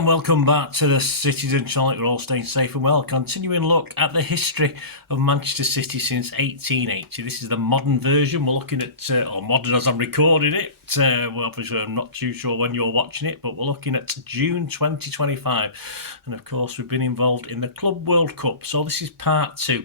and welcome back to the Citizen Channel. You're all staying safe and well. Continuing look at the history of Manchester City since 1880. This is the modern version. We're looking at, or modern as I'm recording it. Well, obviously I'm not too sure when you're watching it, but we're looking at June 2025. And of course, we've been involved in the Club World Cup. So this is part 2.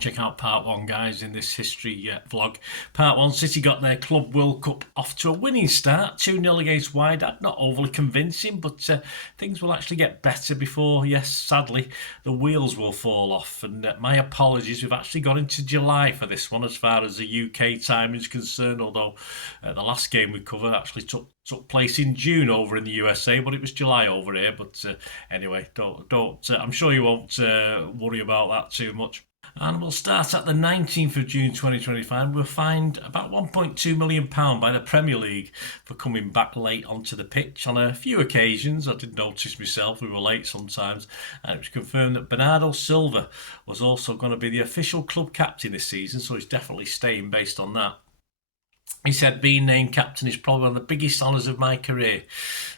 Check out part 1, guys, in this history vlog. Part 1, City got their Club World Cup off to a winning start. 2-0 against Wydad. Not overly convincing, but things will actually get better before, yes, sadly, the wheels will fall off. And my apologies, we've actually gone into July for this one as far as the UK time is concerned, although the last game we covered actually took place in June over in the USA, but it was July over here. But anyway, don't I'm sure you won't worry about that too much. And we'll start at the 19th of June 2025. We'll find about £1.2 million by the Premier League for coming back late onto the pitch. On a few occasions, I did notice myself, we were late sometimes, and it was confirmed that Bernardo Silva was also going to be the official club captain this season, so he's definitely staying based on that. He said being named captain is probably one of the biggest honours of my career.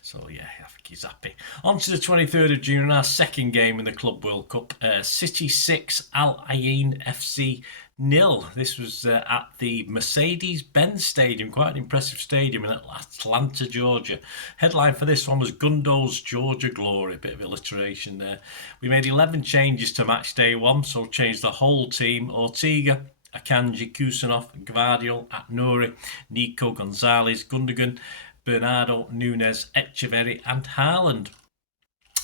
So yeah, I think he's happy. On to the 23rd of June, our second game in the Club World Cup. City 6, Al Ain FC 0. This was at the Mercedes-Benz Stadium, quite an impressive stadium in Atlanta, Georgia. Headline for this one was Gundo's Georgia Glory, a bit of alliteration there. We made 11 changes to match day 1, so changed the whole team. Ortega, Akanji, Kusanov, Gvardiol, Atnouri, Nico, Gonzalez, Gundogan, Bernardo, Nunes, Echeverri and Haaland.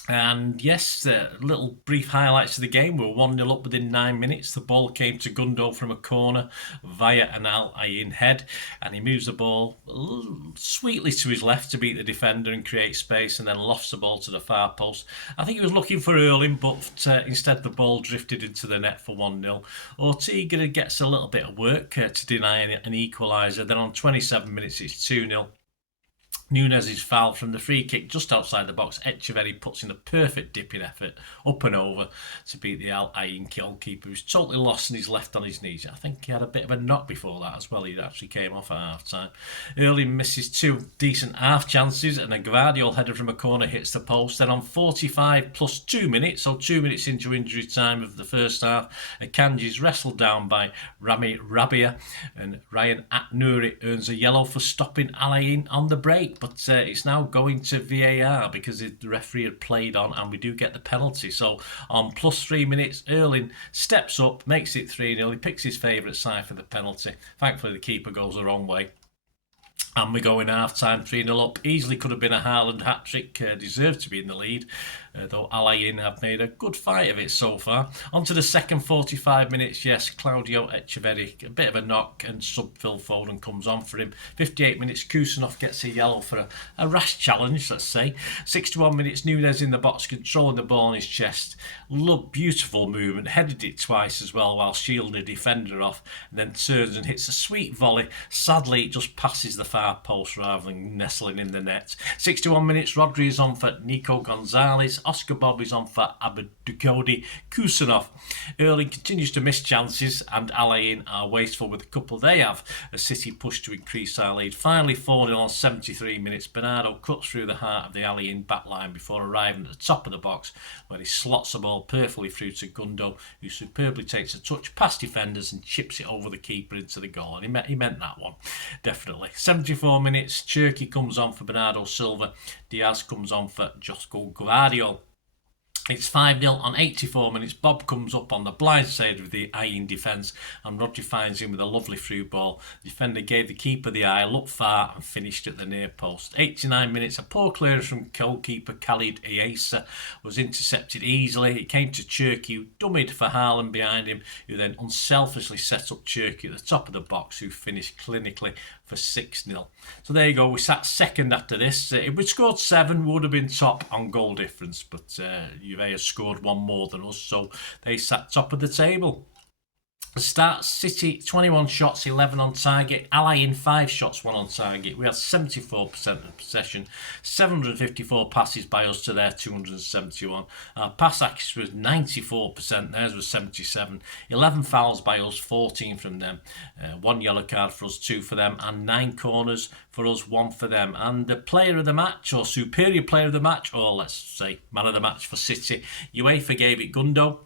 And yes, little brief highlights of the game. We were 1-0 up within 9 minutes. The ball came to Gundo from a corner via an Al Ain head, and he moves the ball sweetly to his left to beat the defender and create space, and then lofts the ball to the far post. I think he was looking for Erling, but instead the ball drifted into the net for 1-0. Ortega gets a little bit of work to deny an equaliser. Then on 27 minutes it's 2-0. Nunes is fouled from the free kick just outside the box. Echeverri puts in a perfect dipping effort up and over to beat the Al Ain goalkeeper, who's totally lost and he's left on his knees. I think he had a bit of a knock before that as well. He actually came off at half time. Erling misses 2 decent half chances, and a Gvardiol header from a corner hits the post. Then on 45 plus 2 minutes, so 2 minutes into injury time of the first half, Akanji's wrestled down by Rami Rabia, and Ryan Atnouri earns a yellow for stopping Al Ain on the break. But it's now going to VAR because the referee had played on, and we do get the penalty. So on plus 3 minutes, Erling steps up, makes it 3-0. He picks his favourite side for the penalty. Thankfully, the keeper goes the wrong way. And we go in half-time, 3-0 up. Easily could have been a Haaland hat-trick, deserved to be in the lead, though Al Ain have made a good fight of it so far. On to the second 45 minutes, yes, Claudio Echeverri, a bit of a knock, and Phil Foden comes on for him. 58 minutes, Kusanov gets a yellow for a rash challenge, let's say. 61 minutes, Nunes in the box, controlling the ball in his chest. Beautiful movement, headed it twice as well while shielding the defender off, and then turns and hits a sweet volley. Sadly, it just passes the far post rather than nestling in the net. 61 minutes, Rodri is on for Nico Gonzalez. Oscar Bob is on for Abdulkadir Kusanov. Erling continues to miss chances, and Al Ain are wasteful with the couple they have as City push to increase our lead. Finally 4-0 on 73 minutes. Bernardo cuts through the heart of the Al Ain backline before arriving at the top of the box, where he slots the ball perfectly through to Gundo, who superbly takes a touch past defenders and chips it over the keeper into the goal. And he meant that one, definitely. 74 minutes, Cherki comes on for Bernardo Silva. Diaz comes on for Josko Gvardiol. It's 5-0 on 84 minutes. Bob comes up on the blind side of the Ain defence, and Rodri finds him with a lovely through ball. The defender gave the keeper the eye, looked far and finished at the near post. 89 minutes, a poor clearance from goalkeeper Khalid Iesa was intercepted easily. It came to Cherki, who dummied for Haaland behind him, who then unselfishly set up Cherki at the top of the box, who finished clinically for 6-0. So there you go, we sat second after this. If we'd scored 7, we would have been top on goal difference, but Juve has scored 1 more than us, so they sat top of the table. Start City 21 shots, 11 on target. Ally in 5 shots, 1 on target. We had 74% of possession, 754 passes by us to their 271. Our pass accuracy was 94%, theirs was 77. 11 fouls by us, 14 from them. 1 yellow card for us, 2 for them, and 9 corners for us, 1 for them. And the player of the match, or superior player of the match, or let's say man of the match for City, UEFA gave it Gundo.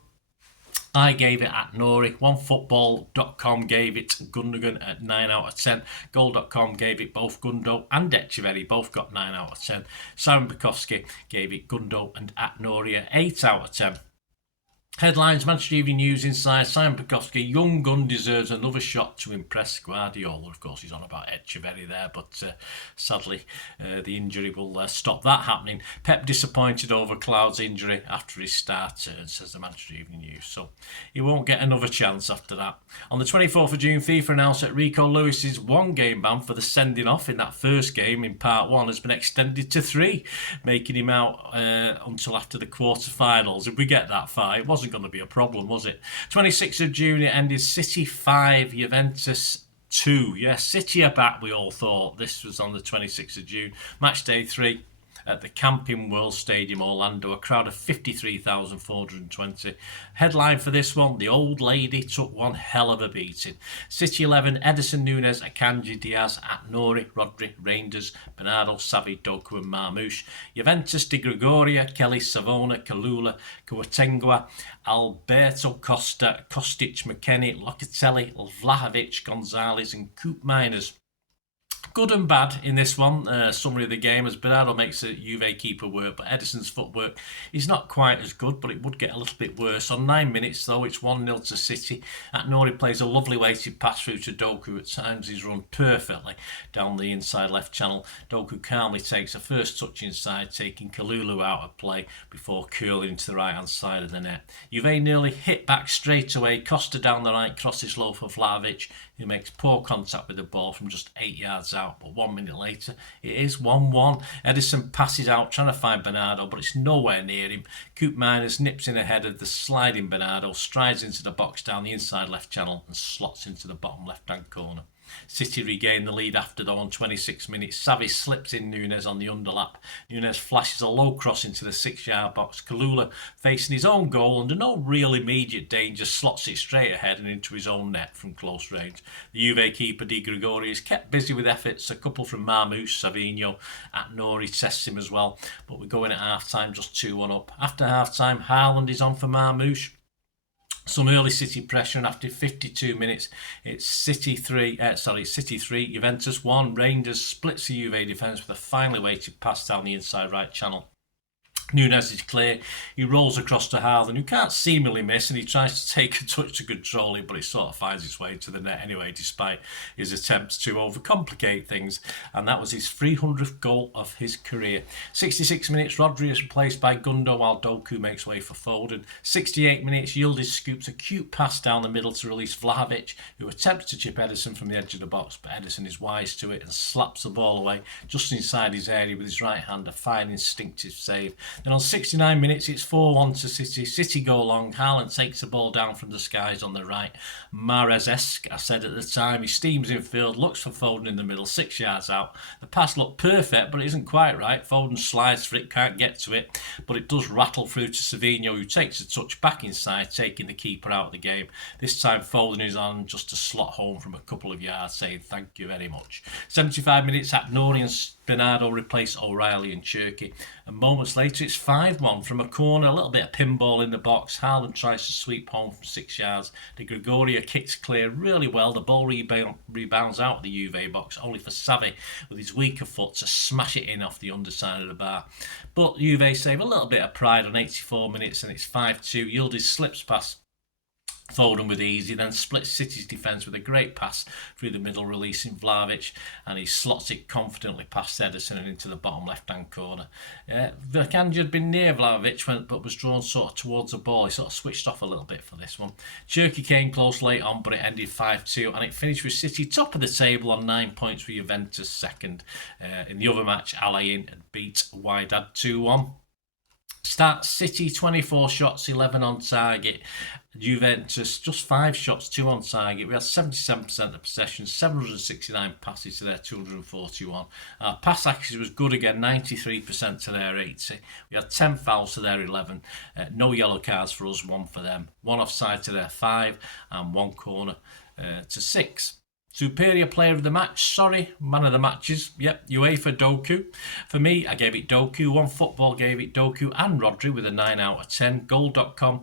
I gave it at Nori. OneFootball.com gave it Gundogan at 9 out of 10. Goal.com gave it both Gundo and Etcheverry. Both got 9 out of 10. Simon Bukowski gave it Gundo and at Nori at 8 out of 10. Headlines, Manchester Evening News inside. Simon Bukowski, young gun deserves another shot to impress Guardiola. Of course, he's on about Etcheverry there, but sadly, the injury will stop that happening. Pep disappointed over Cloud's injury after his start, says the Manchester Evening News. So he won't get another chance after that. On the 24th of June, FIFA announced that Rico Lewis's 1-game ban for the sending off in that first game in part 1 has been extended to 3, making him out until after the quarter-finals. If we get that far, it wasn't going to be a problem, was it? 26th of June, it ended City 5, Juventus 2. Yeah, City are back, we all thought. This was on the 26th of June. Match day 3 at the Camping World Stadium, Orlando. A crowd of 53,420. Headline for this one, the old lady took one hell of a beating. City 11, Edison, Nunes, Akanji, Diaz, At-Nouri, Rodri, Reinders, Bernardo, Savi, Doku and Marmoush. Juventus, Di Gregoria, Kelly, Savona, Kalula, Kouatengua, Alberto Costa, Kostic, McKennie, Locatelli, Vlahovic, Gonzalez and Coop Miners. Good and bad in this one. Summary of the game, as Bernardo makes a Juve keeper work, but Edison's footwork is not quite as good, but it would get a little bit worse. On 9 minutes, though, it's 1-0 to City. At-Nouri plays a lovely weighted pass through to Doku. At times, he's run perfectly down the inside left channel. Doku calmly takes a first touch inside, taking Kalulu out of play before curling into the right-hand side of the net. Juve nearly hit back straight away. Costa down the right, crosses low for Vlahovic, who makes poor contact with the ball from just 8 yards out. But 1 minute later, it is 1-1. Edison passes out, trying to find Bernardo, but it's nowhere near him. Coop Miners nips in ahead of the sliding Bernardo, strides into the box down the inside left channel and slots into the bottom left-hand corner. City regain the lead after, though, on 26 minutes. Savi slips in Nunes on the underlap. Nunes flashes a low cross into the 6-yard box. Kalula, facing his own goal under no real immediate danger, slots it straight ahead and into his own net from close range. The Juve keeper Di Gregorio is kept busy with efforts. A couple from Marmoush, Savinho, At-Nouri tests him as well. But we're going at half-time just 2-1 up. After half-time, Haaland is on for Marmoush. Some early City pressure, and after 52 minutes, it's City 3, Juventus 1. Reinders splits the Juve defence with a finely weighted pass down the inside right channel. Nunes is clear. He rolls across to Haaland, who can't seemingly miss, and he tries to take a touch to control it, but it sort of finds its way to the net anyway, despite his attempts to overcomplicate things. And that was his 300th goal of his career. 66 minutes, Rodri is replaced by Gundo, while Doku makes way for Foden. 68 minutes, Yildiz scoops a cute pass down the middle to release Vlahovic, who attempts to chip Edison from the edge of the box, but Edison is wise to it and slaps the ball away just inside his area with his right hand, a fine instinctive save. Then on 69 minutes, it's 4-1 to City. City go long. Haaland takes the ball down from the skies on the right. Mahrez-esque, I said at the time. He steams in field, looks for Foden in the middle, 6 yards out. The pass looked perfect, but it isn't quite right. Foden slides for it, can't get to it, but it does rattle through to Savinho, who takes a touch back inside, taking the keeper out of the game. This time Foden is on just to slot home from a couple of yards, saying thank you very much. 75 minutes, At-Nouri and Bernardo replace O'Reilly and Cherky. And moments later, it's 5-1 from a corner, a little bit of pinball in the box. Haaland tries to sweep home from 6 yards. De Gregoria kicks clear really well. The ball rebounds out of the Juve box, only for Savi with his weaker foot to smash it in off the underside of the bar. But Juve save a little bit of pride on 84 minutes, and it's 5-2. Yildiz slips past Foden with ease. He then splits City's defence with a great pass through the middle, releasing Vlahovic, and he slots it confidently past Edison and into the bottom left-hand corner. Akanji had been near Vlahovic, but was drawn sort of towards the ball. He sort of switched off a little bit for this one. Cherky came close late on, but it ended 5-2, and it finished with City top of the table on 9 points, with Juventus second. In the other match, Alain had beat Wydad 2-1. Start City 24 shots, 11 on target. Juventus just 5 shots, 2 on target. We had 77% of possession, 769 passes to their 241. Our pass accuracy was good again, 93% to their 80. We had 10 fouls to their 11. No yellow cards for us, 1 for them. 1 offside to their 5 and 1 corner to 6. Superior player of the match, sorry, man of the matches, yep, UEFA Doku. For me, I gave it Doku. OneFootball gave it Doku and Rodri with a 9 out of 10. Goal.com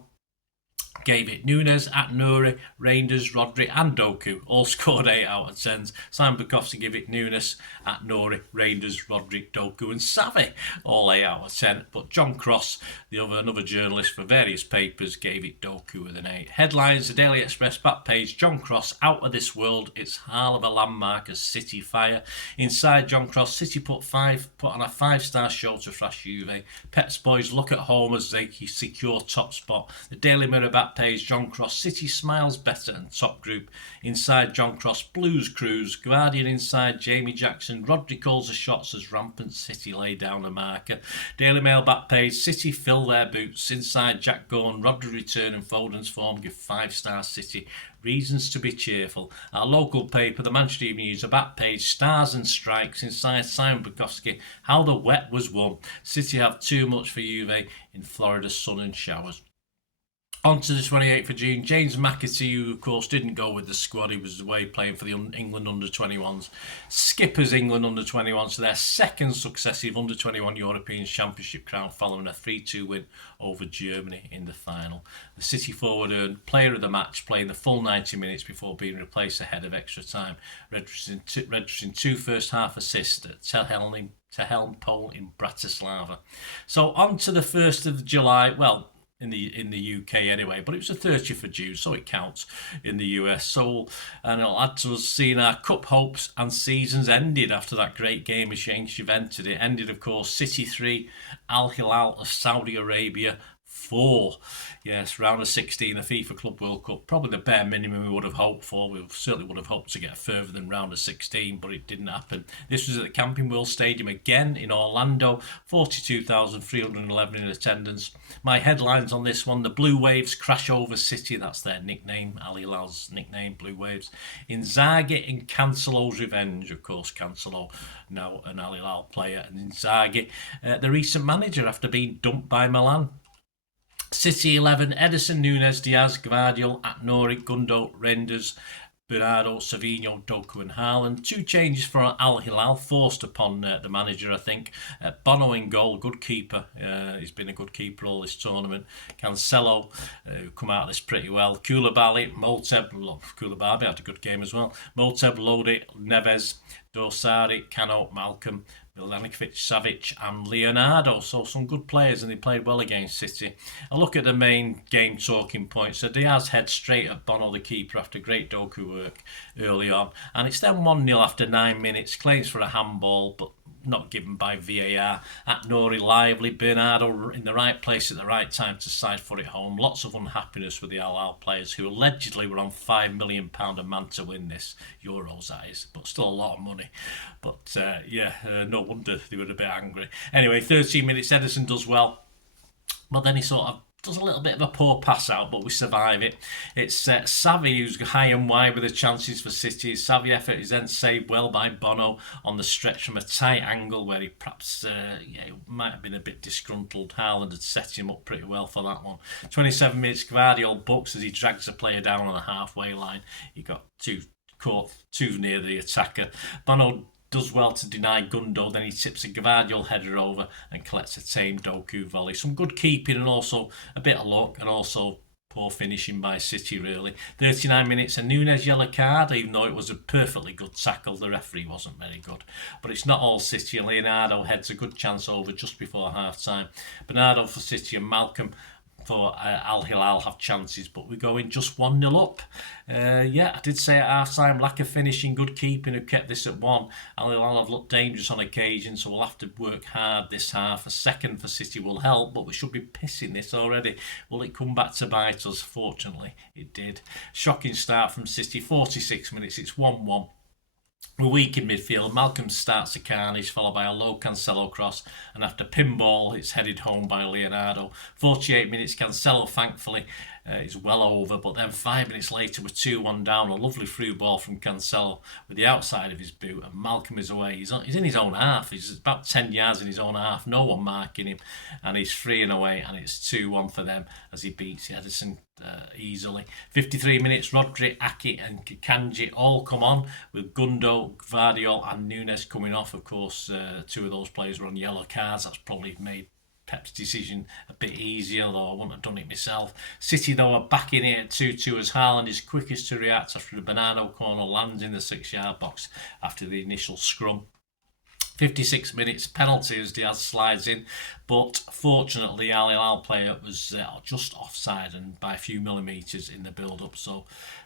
gave it Nunes, Nouri, Reinders, Rodri and Doku. All scored 8 out of 10s. Simon Bukowski gave it Nunes, Nouri, Reinders, Rodri, Doku and Savi. All 8 out of 10. But John Cross, another journalist for various papers, gave it Doku with an 8. Headlines, the Daily Express back page, John Cross, out of this world. It's hell of a landmark as City fire. Inside John Cross, City put on a 5-star show to thrash Juve. Pep's boys look at home as they secure top spot. The Daily Mirror back page, John Cross, City smiles better and top group. Inside John Cross, Blues cruise. Guardian inside, Jamie Jackson. Rodri calls the shots as rampant City lay down a marker. Daily Mail back page, City fill their boots. Inside Jack Gorn, Rodri return and Foden's form give 5-star City reasons to be cheerful. Our local paper, the Manchester Evening News, a back page, stars and strikes. Inside Simon Bukowski, how the wet was won. City have too much for Juve in Florida sun and showers. On to the 28th of June, James McAtee, who of course didn't go with the squad, he was away playing for the England under-21s. Skippers England under-21s to their second successive under-21 European Championship crown following a 3-2 win over Germany in the final. The City forward earned player of the match, playing the full 90 minutes before being replaced ahead of extra time, registering 2 first-half assists at Telhelm Pole in Bratislava. So on to the 1st of July, well, in the UK anyway, but it was the 30th of June, so it counts in the US. So, and it'll add to us seeing our cup hopes and seasons ended after that great game against Juventus. It ended, of course, City 3, Al Hilal of Saudi Arabia 4. Yes, round of 16, the FIFA Club World Cup. Probably the bare minimum we would have hoped for. We certainly would have hoped to get further than round of 16, but it didn't happen. This was at the Camping World Stadium again in Orlando. 42,311 in attendance. My headlines on this one, the Blue Waves crash over City. That's their nickname, Al Hilal's nickname, Blue Waves. Inzaghi and Cancelo's revenge. Of course, Cancelo, now an Al Hilal player. And Inzaghi, the recent manager after being dumped by Milan. City 11, Ederson, Nunes, Diaz, Gvardiol, Nouri, Gundo, Reinders, Bernardo, Savinho, Doku and Haaland. 2 changes for Al Hilal, forced upon the manager, I think. Bono in goal, good keeper. He's been a good keeper all this tournament. Cancelo, come out of this pretty well. Koulibaly, Moteb, Koulibaly had a good game as well. Moteb, Lodi, Neves, Dosari, Cano, Malcolm, Milankovic, Savic and Leonardo. So some good players, and they played well against City. I look at the main game talking points. So Diaz heads straight at Bono, the keeper, after great Doku work early on. And it's then 1-0 after 9 minutes. Claims for a handball, but not given by VAR. Nouri lively, Bernardo in the right place at the right time to side foot it home. Lots of unhappiness with the Al Hilal players who allegedly were on £5 million a man to win this, Euros that is, but still a lot of money. But no wonder they were a bit angry. Anyway, 13 minutes, Ederson does well, but then he sort of does a little bit of a poor pass out, but we survive it. It's Savi who's high and wide with the chances for City. Savi effort is then saved well by Bono on the stretch from a tight angle where he perhaps might have been a bit disgruntled. Haaland had set him up pretty well for that one. 27 minutes, Gvardiol bucks as he drags the player down on the halfway line. He got too near the attacker. Bono does well to deny Gundo, then he tips a Gvardiol header over and collects a tame Doku volley. Some good keeping and also a bit of luck, and also poor finishing by City really. 39 minutes, a Nunes yellow card, even though it was a perfectly good tackle. The referee wasn't very good. But it's not all City. Leonardo heads a good chance over just before half time. Bernardo for City and Malcolm for Al Hilal have chances, but we go in just 1-0 up. I did say at half time, lack of finishing, good keeping who kept this at 1. Al Hilal have looked dangerous on occasion, so we'll have to work hard this half. A second for City will help, but we should be pissing this already. Will it come back to bite us? Fortunately, it did. Shocking start from City, 46 minutes, it's 1-1. We're weak in midfield. Malcolm starts the carnage, followed by a low Cancelo cross, and after pinball, it's headed home by Leonardo. 48 minutes, Cancelo, thankfully, is well over, but then 5 minutes later, we're 2-1 down. A lovely through ball from Cancelo with the outside of his boot, and Malcolm is away. He's in his own half. He's about 10 yards in his own half. No one marking him, and he's free and away, and it's 2-1 for them as he beats Edison easily. 53 minutes, Rodri, Aki and Kanji all come on with Gundo, Gvardiol and Nunes coming off. Of course, two of those players were on yellow cards. That's probably made Pep's decision a bit easier, though I wouldn't have done it myself. City, though, are back in it at 2-2 as Haaland is quickest to react after the Bernardo corner lands in the 6-yard box after the initial scrum. 56 minutes, penalty as Diaz slides in, but fortunately Al Hilal player was just offside and by a few millimetres in the build-up, so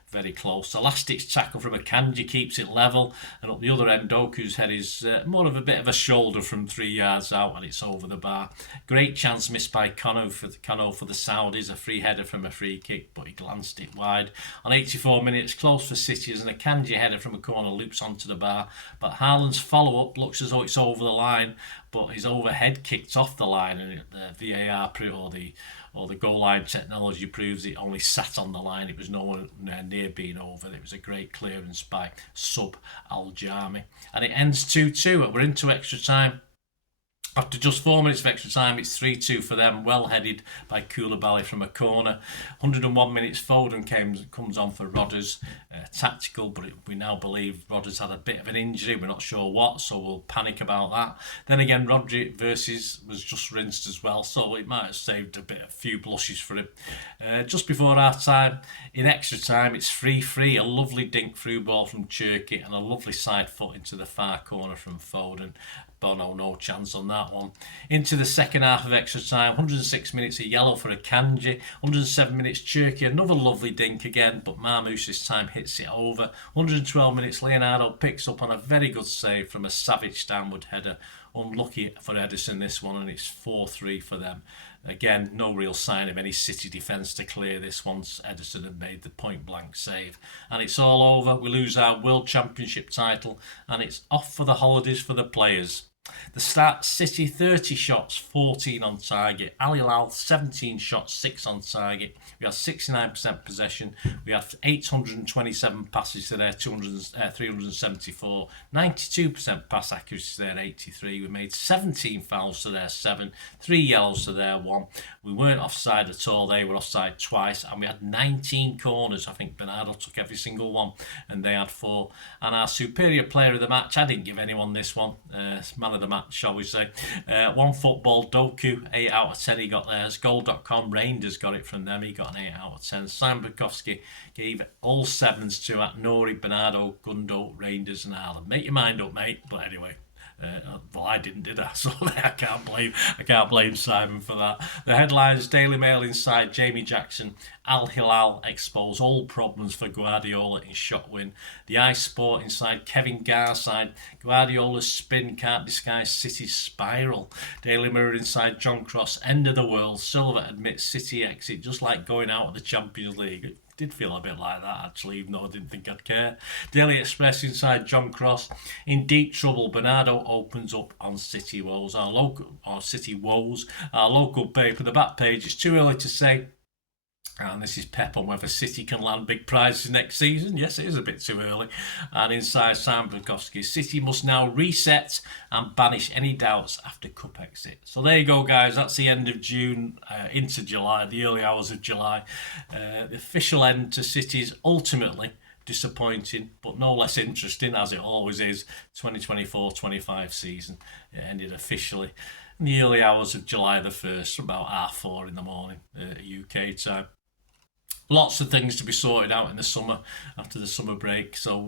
very close. The last-ditch tackle from Akanji keeps it level, and up the other end, Doku's head is more of a bit of a shoulder from 3 yards out, and it's over the bar. Great chance missed by Kano for the Saudis, a free header from a free kick, but he glanced it wide. On 84 minutes, close for City as an Akanji header from a corner loops onto the bar, but Haaland's follow-up looks as though it's over the line, but his overhead kicked off the line, and the VAR or the goal line technology proves it only sat on the line. It was nowhere near being over. It was a great clearance by Sub Al-Jami. And it ends 2-2. We're into extra time. After just 4 minutes of extra time, it's 3-2 for them, well headed by Koulibaly from a corner. 101 minutes, Foden comes on for Rodgers. Tactical, but we now believe Rodgers had a bit of an injury. We're not sure what, so we'll panic about that. Then again, Rodri versus was just rinsed as well, so it might have saved a few blushes for him. Just before half time, in extra time, it's 3-3. A lovely dink through ball from Cherki and a lovely side foot into the far corner from Foden. Bono, no chance on that one. Into the second half of extra time, 106 minutes, a yellow for Akanji. 107 minutes, Cherki, another lovely dink again, but Marmoush this time hits it over. 112 minutes, Leonardo picks up on a very good save from a savage downward header. Unlucky for Edison this one, and it's 4-3 for them. Again, no real sign of any City defence to clear this once Edison had made the point-blank save. And it's all over. We lose our World Championship title, and it's off for the holidays for the players. The start, City 30 shots, 14 on target. Al Hilal 17 shots, 6 on target. We had 69% possession. We had 827 passes to their 374. 92% pass accuracy to their 83. We made 17 fouls to their 7. 3 yellows to their 1. We weren't offside at all. They were offside twice. And we had 19 corners. I think Bernardo took every single one. And they had 4. And our superior player of the match, I didn't give anyone this one. Man of the match, shall we say. One football, Doku, 8 out of 10 he got theirs. Goal.com, Rangers got it from them. He got an 8 out of 10. Simon Bukowski gave all 7s to at Nori, Bernardo, Gundo, Rangers and Haaland. Make your mind up, mate. But anyway. Well, I didn't, did I? So I can't blame Simon for that. The headlines: Daily Mail inside, Jamie Jackson, Al Hilal expose all problems for Guardiola in shot win. The iSport inside, Kevin Garside, Guardiola's spin can't disguise City's spiral. Daily Mirror inside, John Cross, end of the world. Silva admits City exit just like going out of the Champions League. Did feel a bit like that actually, even though I didn't think I'd care. Daily Express inside, John Cross, in deep trouble. Bernardo opens up on City woes. Our local paper. The back page is too early to say. And this is Pep on whether City can land big prizes next season. Yes, it is a bit too early. And inside, Sam Bukowski, City must now reset and banish any doubts after cup exit. So there you go, guys. That's the end of June into July, the early hours of July. The official end to City's ultimately disappointing, but no less interesting, as it always is, 2024-25 season. It ended officially in the early hours of July the 1st, about 4:30 in the morning, UK time. Lots of things to be sorted out in the summer after the summer break. So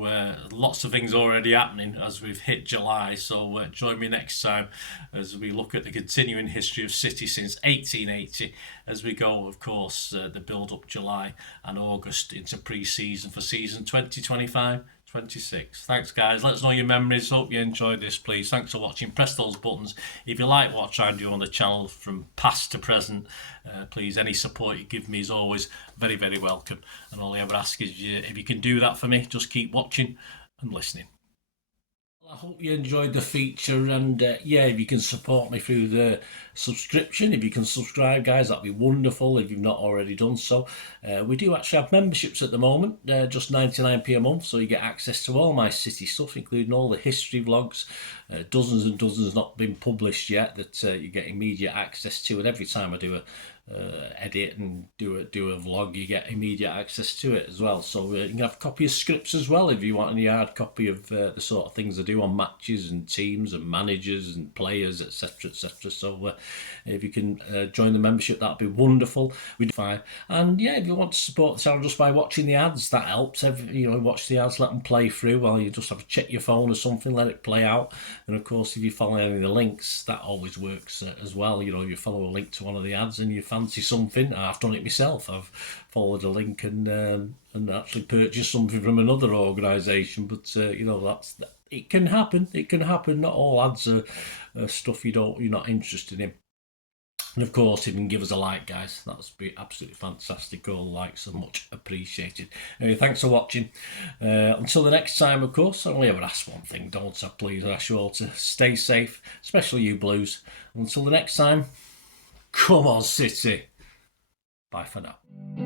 lots of things already happening as we've hit July. So join me next time as we look at the continuing history of City since 1880. As we go, of course, the build-up July and August into pre-season for season 2025. 26. Thanks, guys. Let us know your memories. Hope you enjoyed this, please. Thanks for watching. Press those buttons. If you like what I try and do on the channel from past to present, please, any support you give me is always very, very welcome. And all I ever ask is if you can do that for me, just keep watching and listening. I hope you enjoyed the feature, and yeah, if you can support me through the subscription, if you can subscribe, guys, that'd be wonderful if you've not already done so. We do actually have memberships at the moment, just 99p a month, so you get access to all my city stuff, including all the history vlogs, dozens and dozens not been published yet that you get immediate access to, and every time I do a edit and do a vlog, you get immediate access to it as well. So you can have a copy of scripts as well if you want any hard copy of the sort of things I do on matches and teams and managers and players, etc. So if you can join the membership, that'd be wonderful. We do fine. And yeah, if you want to support the channel just by watching the ads, that helps. Watch the ads, let them play through while you just have to check your phone or something, let it play out. And of course, if you follow any of the links, that always works as well. You follow a link to one of the ads and you fancy something. I've done it myself. I've followed a link and actually purchased something from another organisation. But it can happen. It can happen. Not all ads are stuff you're not interested in. And of course, if you can give us a like, guys, that would be absolutely fantastic. All likes are much appreciated. Anyway, thanks for watching. Until the next time, of course, I only ever ask one thing, don't I? Please, I ask you all to stay safe, especially you Blues. Until the next time, come on, City. Bye for now.